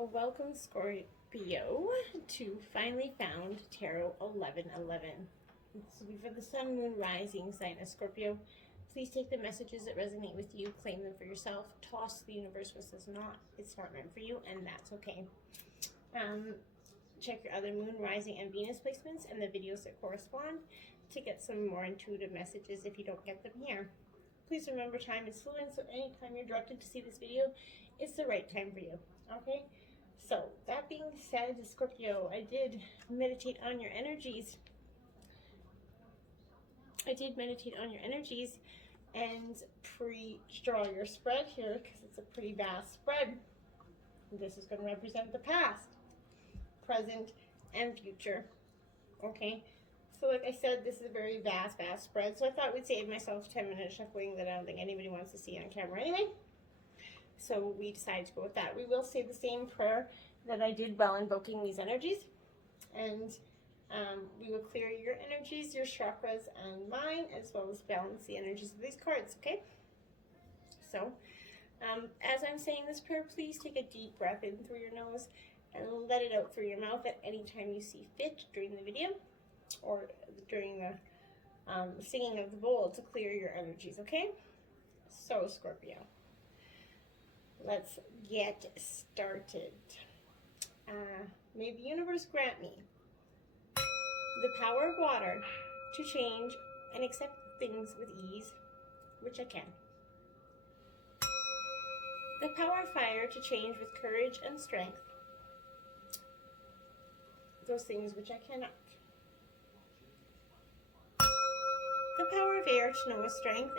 Welcome, Scorpio, to Finally Found Tarot 1111. This will be for the Sun, Moon, Rising sign of Scorpio. Please take the messages that resonate with you, claim them for yourself, toss the universe what says not. It's not meant for you, and that's okay. Check your other Moon, Rising, and Venus placements and the videos that correspond to get some more intuitive messages if you don't get them here. Please remember, time is fluid, so anytime you're directed to see this video, it's the right time for you, okay? So, that being said, Scorpio, I did meditate on your energies. And pre-draw your spread here because it's a pretty vast spread. This is going to represent the past, present, and future. Okay? So like I said, this is a very vast spread. So I thought we'd save myself 10 minutes shuffling that I don't think anybody wants to see on camera anyway. So we decided to go with that. We will say the same prayer that I did while invoking these energies. And we will clear your energies, your chakras, and mine, as well as balance the energies of these cards, okay? So, as I'm saying this prayer, please take a deep breath in through your nose and let it out through your mouth at any time you see fit during the video or during the singing of the bowl to clear your energies, okay? So, Scorpio, let's get started. May the universe grant me the power of water to change and accept things with ease, which I can. The power of fire to change with courage and strength, those things which I cannot. The power of air to know with strength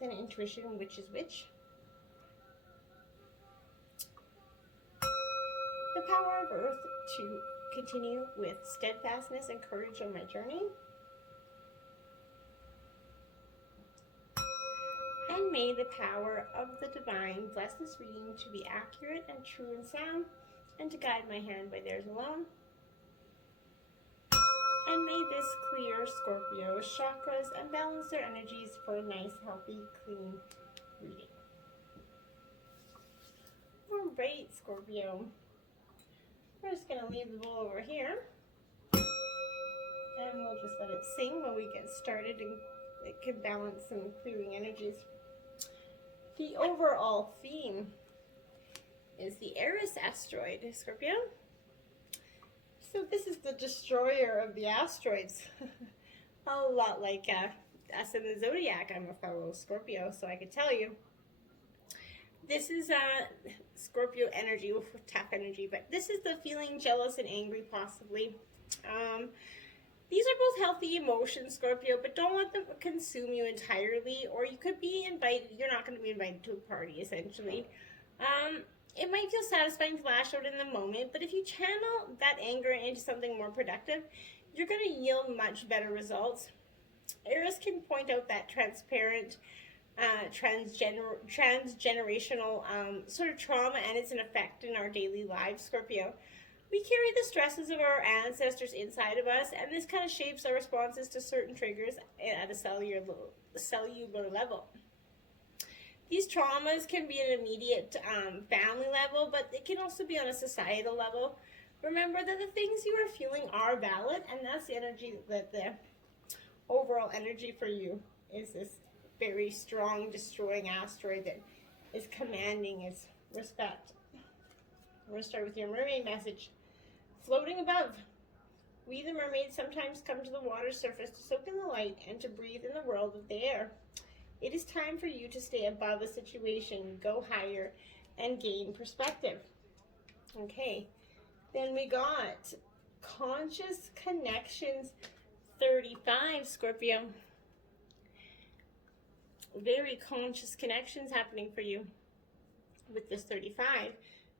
and intuition which is which. The power of earth to continue with steadfastness and courage on my journey. And may the power of the divine bless this reading to be accurate and true and sound, and to guide my hand by theirs alone. And may this clear Scorpio's chakras and balance their energies for a nice, healthy, clean reading. All right, Scorpio. We're just going to leave the bowl over here. And we'll just let it sing while we get started, and it can balance some clearing energies. The overall theme is the Eris asteroid, Scorpio. So this is the destroyer of the asteroids. A lot like us in the zodiac. I'm a fellow Scorpio, so I could tell you. This is Scorpio energy, tough energy, but this is the feeling jealous and angry, possibly. These are both healthy emotions, Scorpio, but don't let them consume you entirely, or you could be invited. You're not going to be invited to a party, essentially. It might feel satisfying to lash out in the moment, but if you channel that anger into something more productive, you're going to yield much better results. Eris can point out that transparent, transgenerational sort of trauma and its an effect in our daily lives, Scorpio. We carry the stresses of our ancestors inside of us, and this kind of shapes our responses to certain triggers at a cellular level. These traumas can be at an immediate family level, but it can also be on a societal level. Remember that the things you are feeling are valid, and that's the energy, that the overall energy for you is this very strong, destroying asteroid that is commanding its respect. We're going to start with your mermaid message. Floating above. We, the mermaids, sometimes come to the water's surface to soak in the light and to breathe in the world of the air. It is time for you to stay above a situation, go higher, and gain perspective. Okay, then we got Conscious Connections 35, Scorpio. Very conscious connections happening for you with this 35.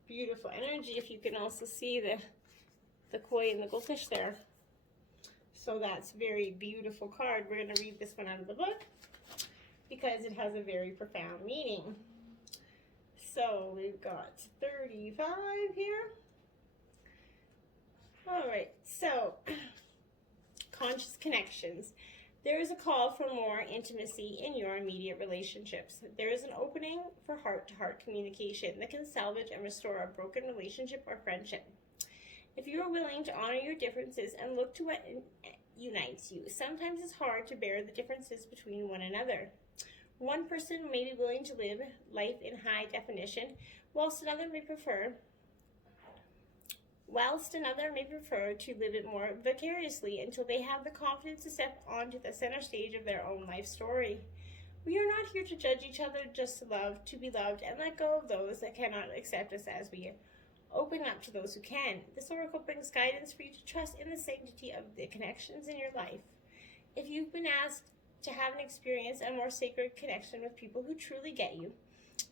Beautiful energy, if you can also see the koi and the goldfish there. So that's a very beautiful card. We're going to read this one out of the book because it has a very profound meaning. So we've got 35 here. All right, so conscious connections. There is a call for more intimacy in your immediate relationships. There is an opening for heart-to-heart communication that can salvage and restore a broken relationship or friendship. If you are willing to honor your differences and look to what unites you, sometimes it's hard to bear the differences between one another. One person may be willing to live life in high definition, whilst another may prefer to live it more vicariously until they have the confidence to step onto the center stage of their own life story. We are not here to judge each other, just to love, to be loved, and let go of those that cannot accept us as we open up to those who can. This oracle brings guidance for you to trust in the sanctity of the connections in your life. If you've been asked to have an experience a more sacred connection with people who truly get you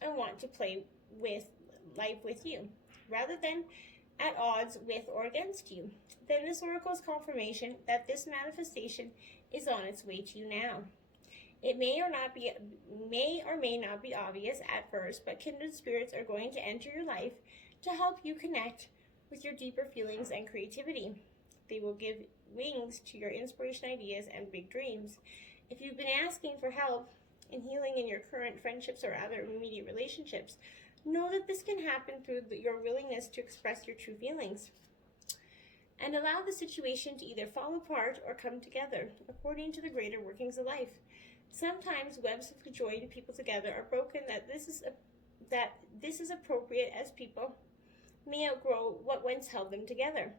and want to play with life with you, rather than at odds with or against you, then this oracle is confirmation that this manifestation is on its way to you now. It may or may not be obvious at first, but kindred spirits are going to enter your life to help you connect with your deeper feelings and creativity. They will give wings to your inspiration, ideas, and big dreams. If you've been asking for help in healing in your current friendships or other immediate relationships, know that this can happen through your willingness to express your true feelings and allow the situation to either fall apart or come together according to the greater workings of life. Sometimes webs of joy to people together are broken that this is appropriate, as people may outgrow what once held them together.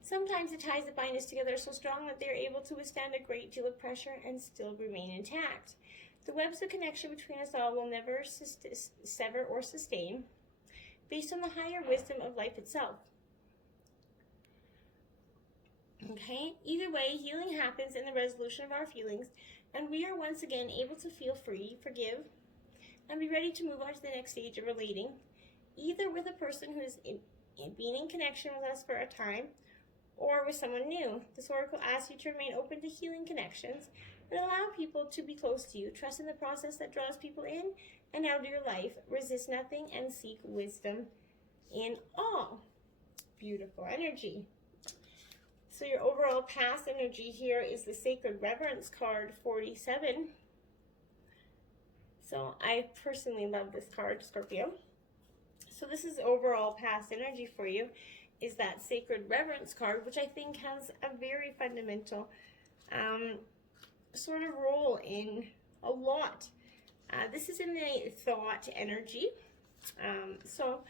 Sometimes the ties that bind us together are so strong that they are able to withstand a great deal of pressure and still remain intact. The webs of connection between us all will never sever or sustain, based on the higher wisdom of life itself. Okay? Either way, healing happens in the resolution of our feelings, and we are once again able to feel free, forgive, and be ready to move on to the next stage of relating, either with a person who is being in connection with us for a time, or with someone new. This oracle asks you to remain open to healing connections and allow people to be close to you. Trust in the process that draws people in and out of your life. Resist nothing and seek wisdom in all. Beautiful energy. So your overall past energy here is the Sacred Reverence card 47. So I personally love this card, Scorpio. So this is overall past energy for you, is that Sacred Reverence card, which I think has a very fundamental sort of role in a lot. This is in the thought energy. So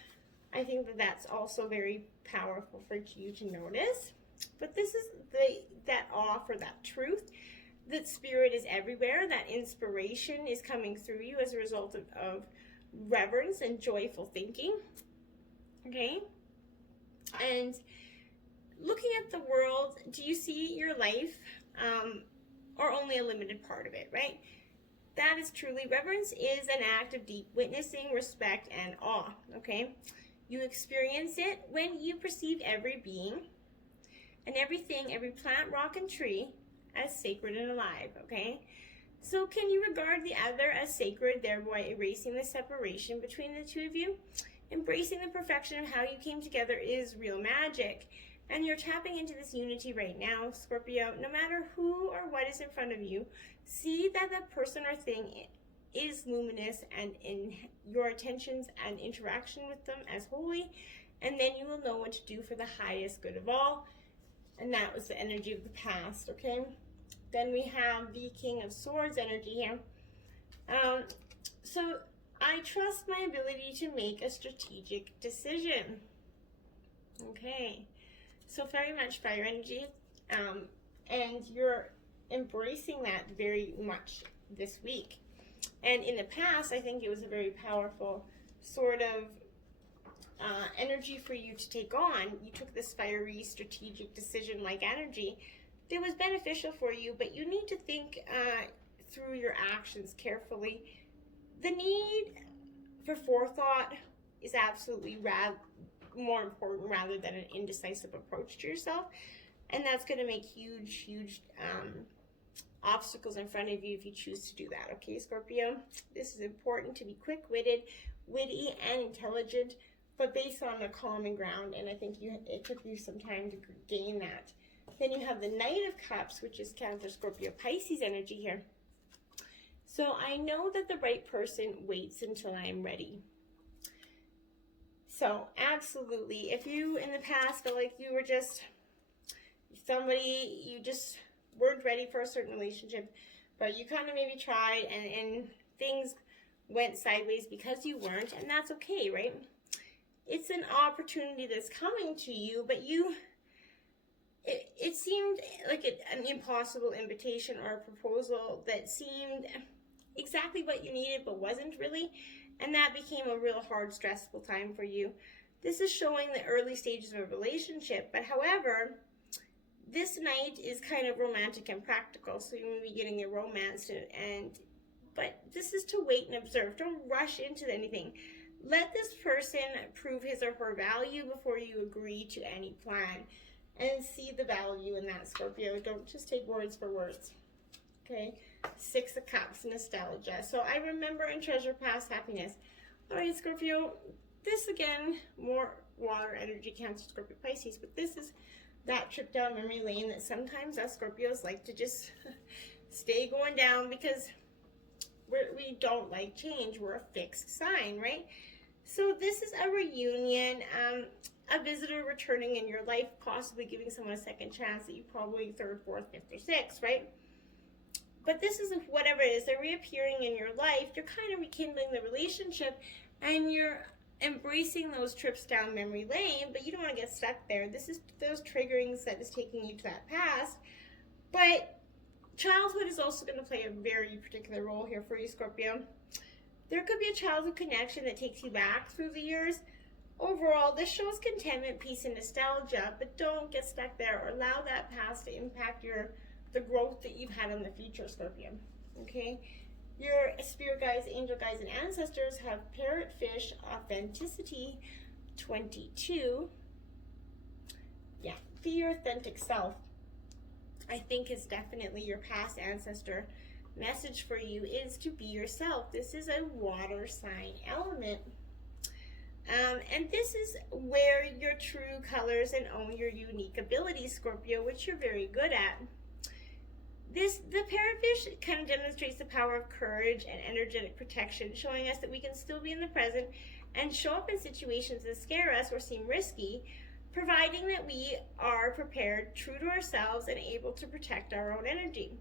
I think that that's also very powerful for you to notice. But this is that awe for that truth, that spirit is everywhere, that inspiration is coming through you as a result of reverence and joyful thinking. Okay? And looking at the world, do you see your life or only a limited part of it, right? That is truly, reverence is an act of deep witnessing, respect, and awe, okay? You experience it when you perceive every being and everything, every plant, rock, and tree as sacred and alive, okay? So can you regard the other as sacred, thereby erasing the separation between the two of you? Embracing the perfection of how you came together is real magic. And you're tapping into this unity right now, Scorpio. No matter who or what is in front of you, see that the person or thing is luminous and in your attentions and interaction with them as holy. And then you will know what to do for the highest good of all. And that was the energy of the past, okay? Then we have the King of Swords energy here. So I trust my ability to make a strategic decision. Okay, so very much fire energy. And you're embracing that very much this week. And in the past, I think it was a very powerful sort of energy for you to take on. You took this fiery, strategic decision-like energy that was beneficial for you, but you need to think through your actions carefully. The need for forethought is absolutely more important rather than an indecisive approach to yourself, and that's going to make huge obstacles in front of you if you choose to do that. Okay, Scorpio, this is important to be quick-witted, witty, and intelligent, but based on a common ground, and I think it took you some time to gain that Then you have the Knight of Cups, which is Cancer, Scorpio, Pisces energy here. So I know that the right person waits until I'm ready. So absolutely, if you in the past felt like you were just somebody, you just weren't ready for a certain relationship, but you kind of maybe tried and things went sideways because you weren't, and that's okay, right? It's an opportunity that's coming to you, but it seemed like an impossible invitation or a proposal that seemed exactly what you needed but wasn't really, and that became a real hard, stressful time for you. This is showing the early stages of a relationship, but however, this Knight is kind of romantic and practical, so you may be getting a romance, but this is to wait and observe. Don't rush into anything. Let this person prove his or her value before you agree to any plan, and see the value in that, Scorpio. Don't just take words for words, okay? Six of Cups, nostalgia. So I remember and treasure past happiness. All right, Scorpio, this again, more water energy, Cancer, Scorpio, Pisces, but this is that trip down memory lane that sometimes us Scorpios like to just stay going down because we don't like change. We're a fixed sign, right? So this is a reunion, a visitor returning in your life, possibly giving someone a second chance that you probably third, fourth, fifth, or sixth, right? But this is whatever it is, they're reappearing in your life. You're kind of rekindling the relationship, and you're embracing those trips down memory lane, but you don't want to get stuck there. This is those triggerings that is taking you to that past. But childhood is also going to play a very particular role here for you, Scorpio. There could be a childhood connection that takes you back through the years. Overall, this shows contentment, peace, and nostalgia, but don't get stuck there or allow that past to impact the growth that you've had in the future, Scorpio. Okay? Your spirit guides, angel guides, and ancestors have Parrotfish Authenticity 22. Yeah, be your authentic self. I think is definitely your past ancestor message for you is to be yourself. This is a water sign element. And this is where your true colors and own your unique abilities, Scorpio, which you're very good at. The parrotfish kind of demonstrates the power of courage and energetic protection, showing us that we can still be in the present and show up in situations that scare us or seem risky, providing that we are prepared, true to ourselves, and able to protect our own energy.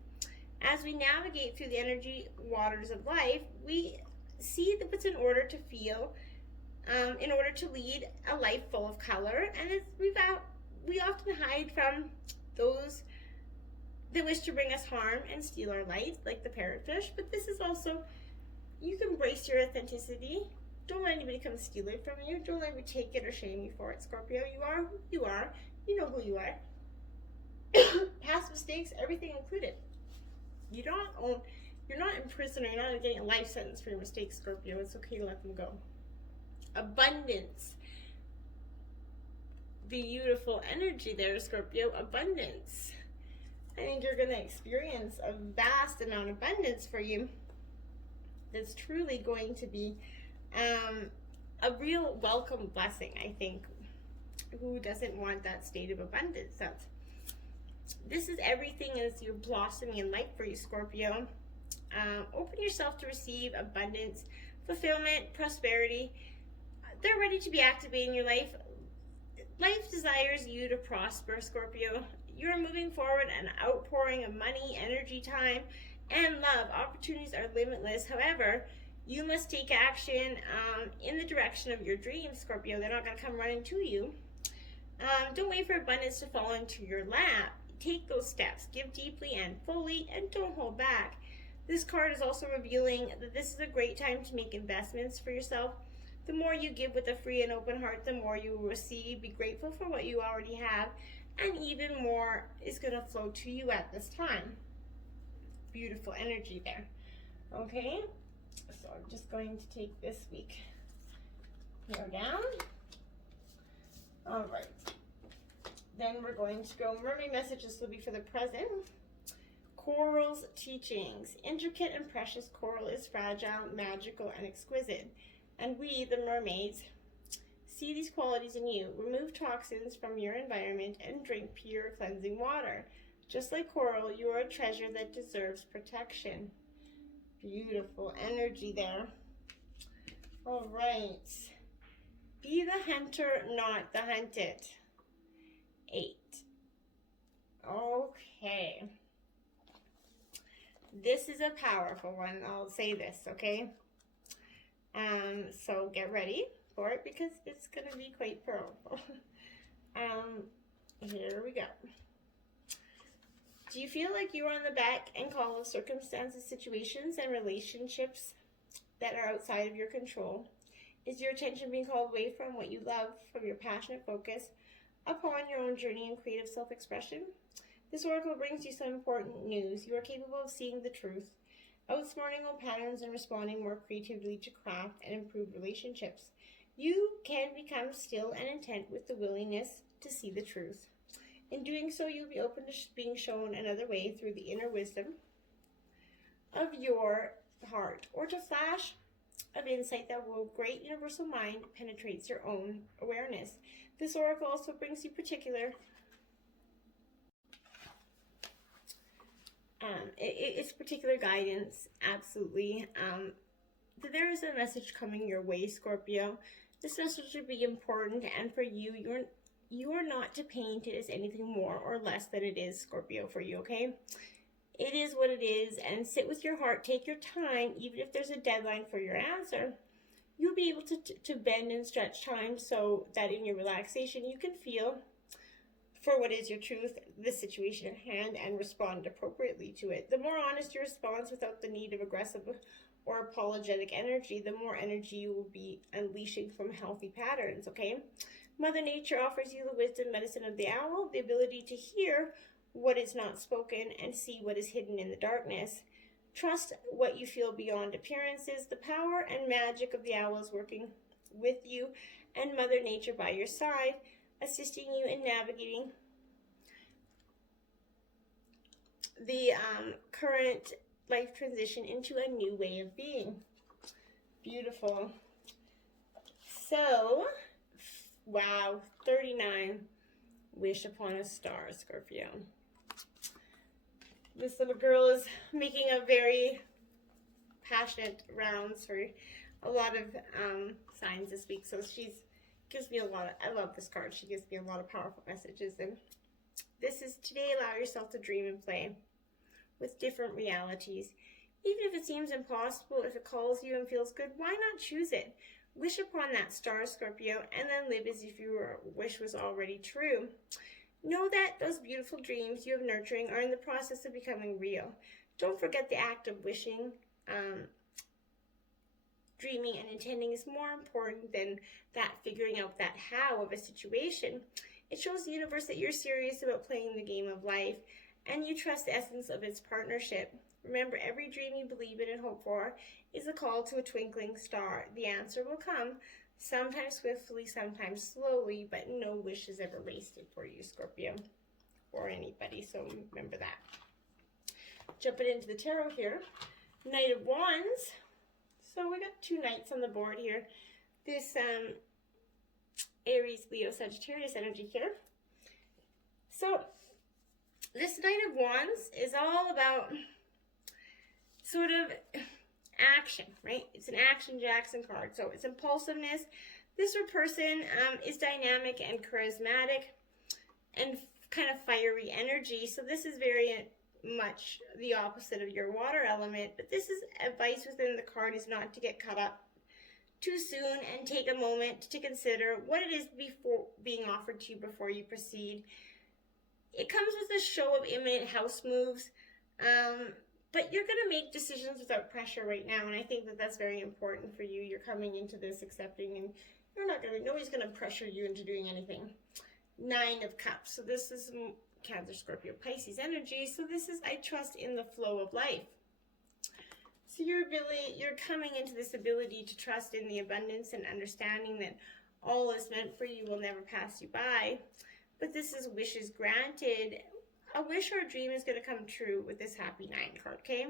As we navigate through the energy waters of life, we see what's in order to feel, in order to lead a life full of color, and we often hide from those that wish to bring us harm and steal our light, like the parrotfish. But this is also, you can embrace your authenticity. Don't let anybody come steal it from you. Don't let anybody take it or shame you for it, Scorpio. You are who you are. You know who you are. Past mistakes, everything included. You're not in prison, or you're not getting a life sentence for your mistakes, Scorpio. It's okay to let them go. Abundance. Beautiful energy there, Scorpio. Abundance. I think you're going to experience a vast amount of abundance for you. That's truly going to be a real welcome blessing, I think. Who doesn't want that state of abundance? This is everything as you're blossoming in life for you, Scorpio. Open yourself to receive abundance, fulfillment, prosperity. They're ready to be activated in your life. Life desires you to prosper, Scorpio. You're moving forward, an outpouring of money, energy, time, and love. Opportunities are limitless. However, you must take action in the direction of your dreams, Scorpio. They're not going to come running to you. Don't wait for abundance to fall into your lap. Take those steps. Give deeply and fully, and don't hold back. This card is also revealing that this is a great time to make investments for yourself. The more you give with a free and open heart, the more you will receive. Be grateful for what you already have, and even more is going to flow to you at this time. Beautiful energy there. Okay, so I'm just going to take this week here down. All right. Then we're going to go, Mermaid Messages will be for the present. Coral's teachings. Intricate and precious coral is fragile, magical, and exquisite. And we, the mermaids, See these qualities in you. Remove toxins from your environment and drink pure cleansing water. Just like coral, you are a treasure that deserves protection. Beautiful energy there. All right. Be the hunter, not the hunted. 8. Okay. This is a powerful one. I'll say this, okay? So get ready for it because it's going to be quite powerful. Here we go. Do you feel like you're on the beck and call of circumstances, situations, and relationships that are outside of your control? Is your attention being called away from what you love, from your passionate focus, upon your own journey and creative self-expression? This oracle brings you some important news. You are capable of seeing the truth, outsmarting old patterns, and responding more creatively to craft and improve relationships. You can become still and intent with the willingness to see the truth. In doing so, you'll be open to being shown another way through the inner wisdom of your heart, or to flash of insight that will great universal mind penetrates your own awareness. This oracle also brings you it's particular guidance, absolutely. There is a message coming your way, Scorpio. This message would be important, and for you, you are not to paint it as anything more or less than it is, Scorpio, for you, okay? It is what it is, and sit with your heart. Take your time, even if there's a deadline for your answer. You'll be able to bend and stretch time so that in your relaxation you can feel for what is your truth, the situation at hand, and respond appropriately to it. The more honest your response without the need of aggressive or apologetic energy, the more energy you will be unleashing from healthy patterns, okay? Mother Nature offers you the wisdom medicine of the owl, the ability to hear what is not spoken and see what is hidden in the darkness. Trust what you feel beyond appearances. The power and magic of the owl is working with you and Mother Nature by your side, assisting you in navigating the current life transition into a new way of being. Beautiful. So, wow, 39. Wish upon a star, Scorpio. This little girl is making a very passionate rounds for a lot of signs this week. So gives me a lot of, I love this card. She gives me a lot of powerful messages. And this is today, allow yourself to dream and play with different realities. Even if it seems impossible, if it calls you and feels good, why not choose it? Wish upon that star, Scorpio, and then live as if your wish was already true. Know that those beautiful dreams you have nurturing are in the process of becoming real. Don't forget the act of wishing, dreaming, and intending is more important than that figuring out that how of a situation. It shows the universe that you're serious about playing the game of life, and you trust the essence of its partnership. Remember, every dream you believe in and hope for is a call to a twinkling star. The answer will come, sometimes swiftly, sometimes slowly, but no wish is ever wasted for you, Scorpio, or anybody, so remember that. Jumping into the tarot here, Knight of Wands. So we got 2 knights on the board here. This Aries, Leo, Sagittarius energy here. So this Knight of Wands is all about sort of action, right? It's an action Jackson card. So it's impulsiveness. This person is dynamic and charismatic and kind of fiery energy. So this is very much the opposite of your water element. But this is advice within the card is not to get caught up too soon and take a moment to consider what it is before being offered to you before you proceed. It comes with a show of imminent house moves. But you're going to make decisions without pressure right now, and I think that that's very important for you. You're coming into this accepting, and nobody's going to pressure you into doing anything. 9 of Cups. So this is Cancer, Scorpio, Pisces energy. So this is, I trust in the flow of life. So you're coming into this ability to trust in the abundance and understanding that all is meant for you will never pass you by. But this is wishes granted. A wish or a dream is going to come true with this Happy 9 card, okay?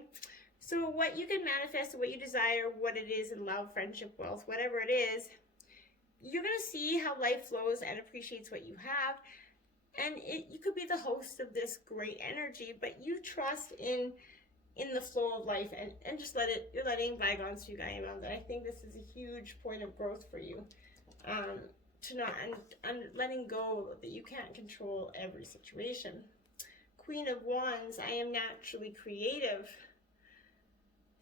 So what you can manifest, what you desire, what it is in love, friendship, wealth, whatever it is, you're going to see how life flows and appreciates what you have. And you could be the host of this great energy, but you trust in the flow of life, and just you're letting bygones to guide around that. I think this is a huge point of growth for you. To not, and letting go that you can't control every situation. Queen of Wands, I am naturally creative.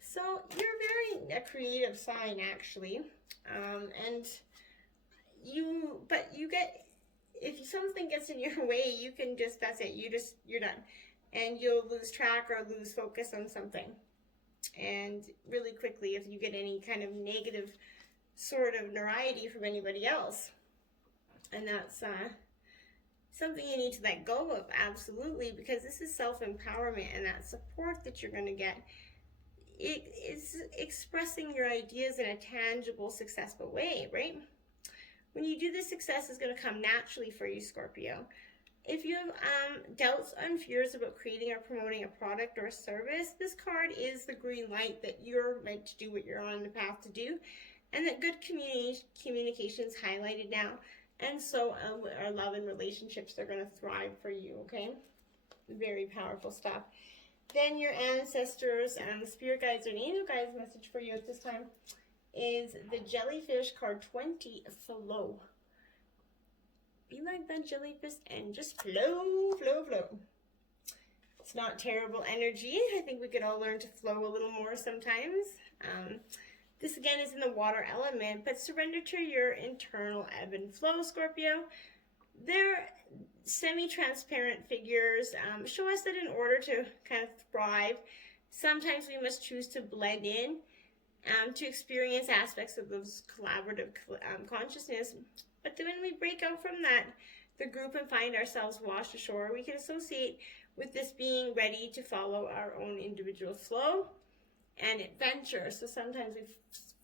So you're very a creative sign, actually. And you get, if something gets in your way, you can just, that's it, you're done. And you'll lose track or lose focus on something. And really quickly, if you get any kind of negative sort of notoriety from anybody else. And that's something you need to let go of, absolutely, because this is self-empowerment, and that support that you're going to get, it is expressing your ideas in a tangible, successful way, right? When you do this, success is going to come naturally for you, Scorpio. If you have doubts and fears about creating or promoting a product or a service, this card is the green light that you're meant to do what you're on the path to do, and that good communication is highlighted now. And so our love and relationships, they're going to thrive for you, okay? Very powerful stuff. Then your ancestors and the spirit guides and angel guides message for you at this time is the jellyfish card 20, flow. Be like that jellyfish and just flow, flow, flow. It's not terrible energy. I think we could all learn to flow a little more sometimes. This again is in the water element, but surrender to your internal ebb and flow, Scorpio. They're semi-transparent figures. Show us that in order to kind of thrive, sometimes we must choose to blend in to experience aspects of those collaborative consciousness. But then when we break out from that, the group, and find ourselves washed ashore, we can associate with this being ready to follow our own individual flow and adventure. So sometimes we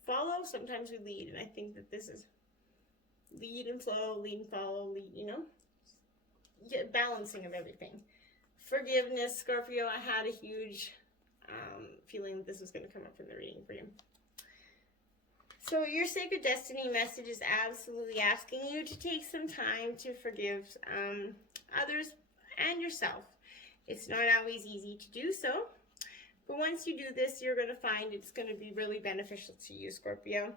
follow, sometimes we lead. And I think that this is lead and flow, lead and follow, lead, balancing of everything. Forgiveness, Scorpio. I had a huge feeling that this was going to come up in the reading for you. So your sacred destiny message is absolutely asking you to take some time to forgive others and yourself. It's not always easy to do so, but once you do this, you're going to find it's going to be really beneficial to you, Scorpio.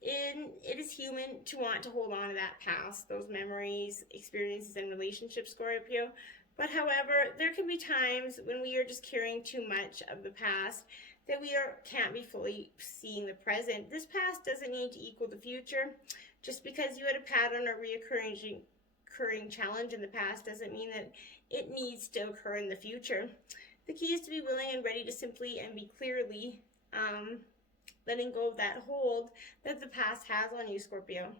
It is human to want to hold on to that past, those memories, experiences, and relationships, Scorpio. But however, there can be times when we are just carrying too much of the past that we can't be fully seeing the present. This past doesn't need to equal the future. Just because you had a pattern or reoccurring challenge in the past doesn't mean that it needs to occur in the future. The key is to be willing and ready to simply and be clearly letting go of that hold that the past has on you, Scorpio.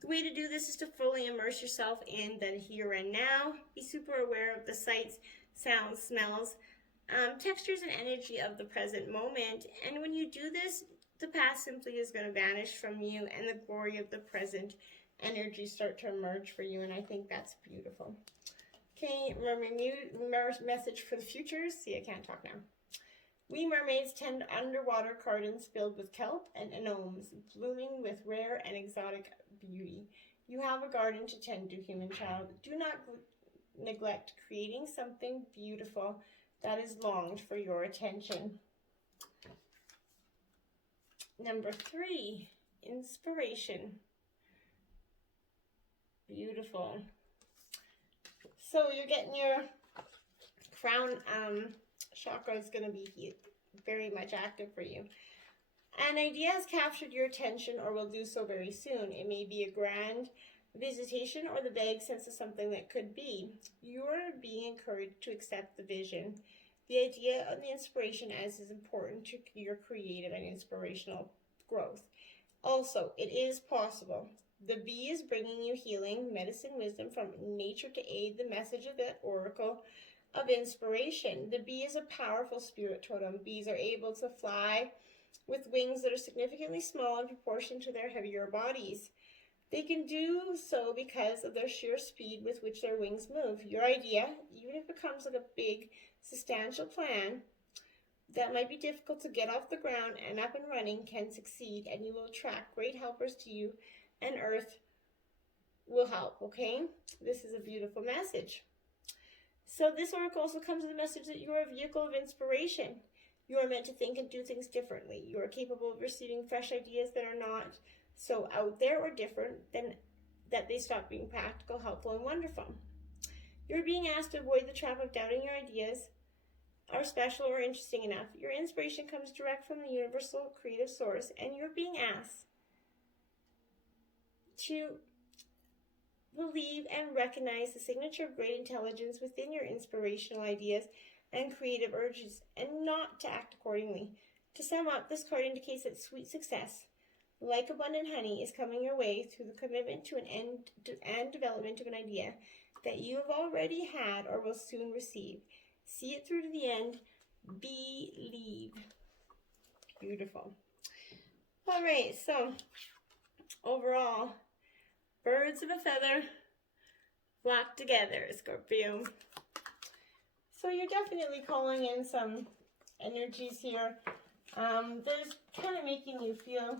The way to do this is to fully immerse yourself in the here and now. Be super aware of the sights, sounds, smells, textures, and energy of the present moment. And when you do this, the past simply is going to vanish from you, and the glory of the present energy start to emerge for you. And I think that's beautiful. Okay, mermaid message for the future. See, I can't talk now. We mermaids tend underwater gardens filled with kelp and anemones, blooming with rare and exotic beauty. You have a garden to tend to, human child. Do not neglect creating something beautiful that is longed for your attention. Number 3, inspiration. Beautiful. So you're getting your crown chakra is going to be very much active for you. An idea has captured your attention or will do so very soon. It may be a grand visitation or the vague sense of something that could be. You are being encouraged to accept the vision. The idea and the inspiration as is important to your creative and inspirational growth. Also, it is possible. The bee is bringing you healing, medicine, wisdom from nature to aid the message of that oracle of inspiration. The bee is a powerful spirit totem. Bees are able to fly with wings that are significantly small in proportion to their heavier bodies. They can do so because of their sheer speed with which their wings move. Your idea, even if it becomes like a big, substantial plan that might be difficult to get off the ground and up and running, can succeed, and you will attract great helpers to you and earth will help, okay? This is a beautiful message. So this oracle also comes with a message that you are a vehicle of inspiration. You are meant to think and do things differently. You are capable of receiving fresh ideas that are not so out there or different than that they stop being practical, helpful, and wonderful. You're being asked to avoid the trap of doubting your ideas are special or interesting enough. Your inspiration comes direct from the universal creative source, and you're being asked to believe and recognize the signature of great intelligence within your inspirational ideas and creative urges, and not to act accordingly. To sum up, this card indicates that sweet success, like abundant honey, is coming your way through the commitment to an end and development of an idea that you have already had or will soon receive. See it through to the end. Believe. Beautiful. All right, so overall, birds of a feather flock together, Scorpio. So you're definitely calling in some energies here. There's kind of making you feel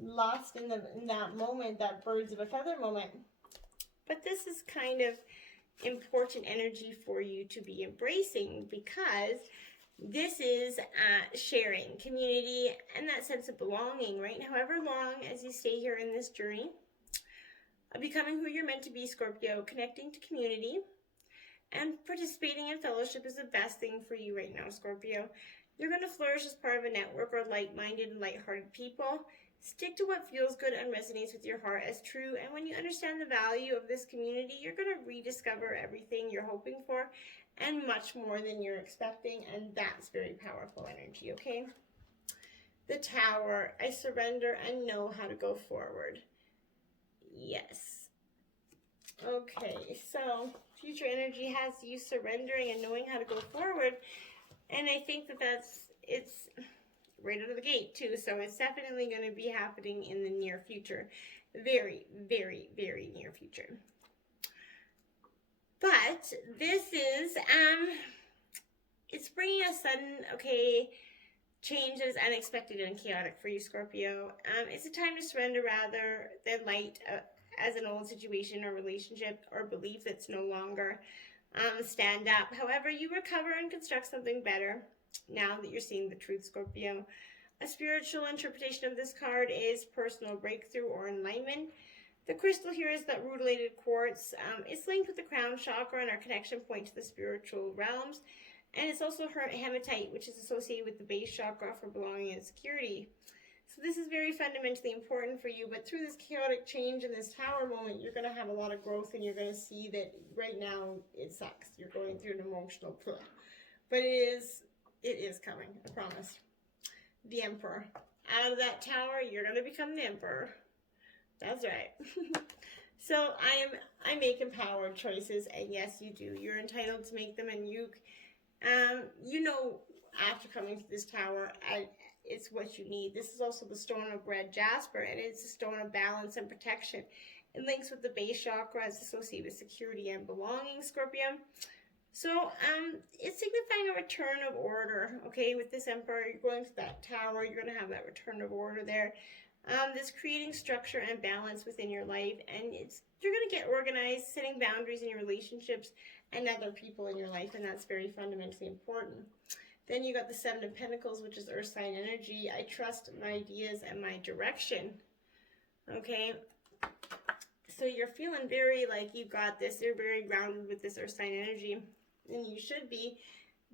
lost in that moment, that birds of a feather moment. But this is kind of important energy for you to be embracing, because this is sharing, community, and that sense of belonging, right? However long as you stay here in this journey of becoming who you're meant to be, Scorpio, connecting to community and participating in fellowship is the best thing for you right now, Scorpio. You're going to flourish as part of a network of like-minded and light-hearted people. Stick to what feels good and resonates with your heart as true. And when you understand the value of this community, you're going to rediscover everything you're hoping for and much more than you're expecting. And that's very powerful energy, okay? The Tower. I surrender and know how to go forward. Yes. Okay, so future energy has you surrendering and knowing how to go forward. And I think that it's right out of the gate too. So it's definitely going to be happening in the near future. Very, very, very near future. But this is, it's bringing a sudden, change that is unexpected and chaotic for you, Scorpio. It's a time to surrender rather than light as an old situation or relationship or belief that's no longer stand up. However, you recover and construct something better now that you're seeing the truth, Scorpio. A spiritual interpretation of this card is personal breakthrough or enlightenment. The crystal here is that rutilated quartz. It's linked with the crown chakra and our connection point to the spiritual realms. And it's also hematite, which is associated with the base chakra for belonging and security. So this is very fundamentally important for you, but through this chaotic change in this Tower moment, you're going to have a lot of growth, and you're going to see that right now it sucks. You're going through an emotional pull. But it is coming, I promise. The Emperor. Out of that Tower, you're going to become the Emperor. That's right. So I make empowered choices, and yes, you do. You're entitled to make them, and you know, after coming to this Tower, it's what you need. This is also the stone of red jasper, and it's a stone of balance and protection. It links with the base chakra as associated with security and belonging, Scorpio. So it's signifying a return of order, okay? With this Emperor, you're going to that Tower. You're going to have that return of order there. This creating structure and balance within your life, and you're going to get organized, setting boundaries in your relationships and other people in your life, and that's very fundamentally important. Then you got the Seven of Pentacles, which is Earth sign energy. I trust my ideas and my direction. Okay? So you're feeling very like you got this. You're very grounded with this Earth sign energy. And you should be.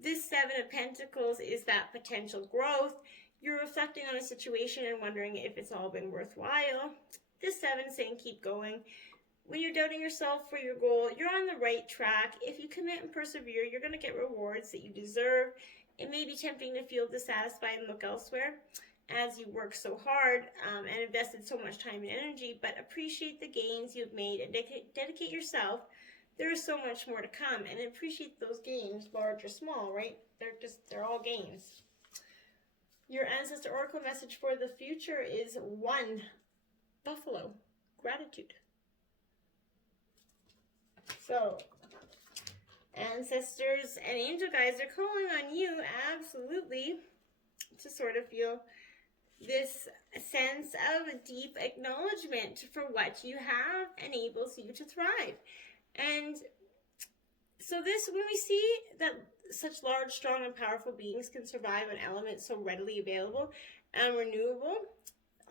This Seven of Pentacles is that potential growth. You're reflecting on a situation and wondering if it's all been worthwhile. This Seven saying keep going. When you're doubting yourself for your goal, you're on the right track. If you commit and persevere, you're going to get rewards that you deserve. It may be tempting to feel dissatisfied and look elsewhere as you work so hard and invested so much time and energy, but appreciate the gains you've made and dedicate yourself. There is so much more to come, and appreciate those gains, large or small, right? They're all gains. Your ancestor oracle message for the future is 1, Buffalo, gratitude. So, ancestors and angel guides are calling on you, absolutely, to sort of feel this sense of deep acknowledgement for what you have enables you to thrive. And so this, when we see that such large, strong, and powerful beings can survive on elements so readily available and renewable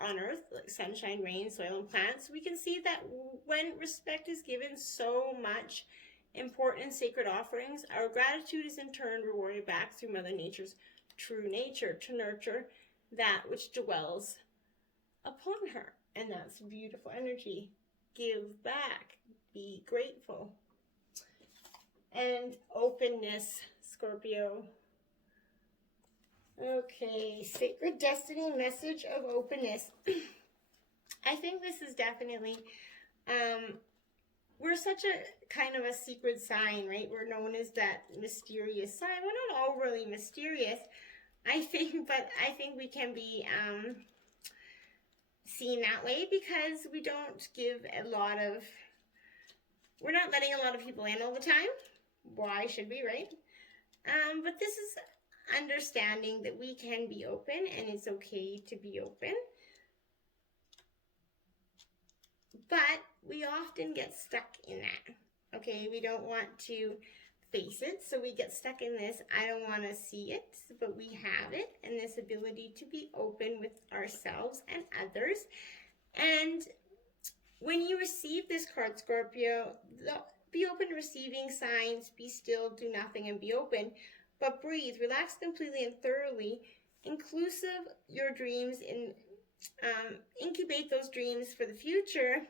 on Earth, like sunshine, rain, soil, and plants, we can see that when respect is given so much important and sacred offerings, our gratitude is in turn rewarded back through Mother Nature's true nature to nurture that which dwells upon her. And that's beautiful energy. Give back. Be grateful. And openness, Scorpio. Okay, sacred destiny message of openness. I think this is definitely, we're such a kind of a secret sign, right? We're known as that mysterious sign. We're not overly mysterious, I think, but I think we can be seen that way because we don't give a lot of, we're not letting a lot of people in all the time. Why should we, right? But this is understanding that we can be open and it's okay to be open. But we often get stuck in that, okay? We don't want to face it, so we get stuck in this, I don't want to see it, but we have it, and this ability to be open with ourselves and others. And when you receive this card, Scorpio, be open to receiving signs, be still, do nothing, and be open. But breathe, relax completely and thoroughly, inclusive your dreams, and incubate those dreams for the future.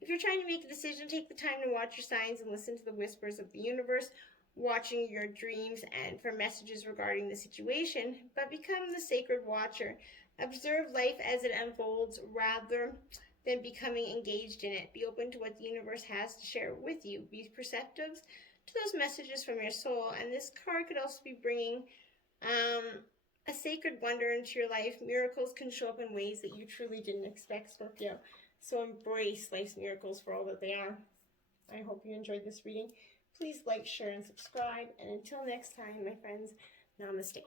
If you're trying to make a decision, take the time to watch your signs and listen to the whispers of the universe, watching your dreams and for messages regarding the situation, but become the sacred watcher. Observe life as it unfolds rather than becoming engaged in it. Be open to what the universe has to share with you. Be perceptive to those messages from your soul. And this card could also be bringing a sacred wonder into your life. Miracles can show up in ways that you truly didn't expect, Scorpio. So embrace life's miracles for all that they are. I hope you enjoyed this reading. Please like, share, and subscribe. And until next time, my friends, namaste.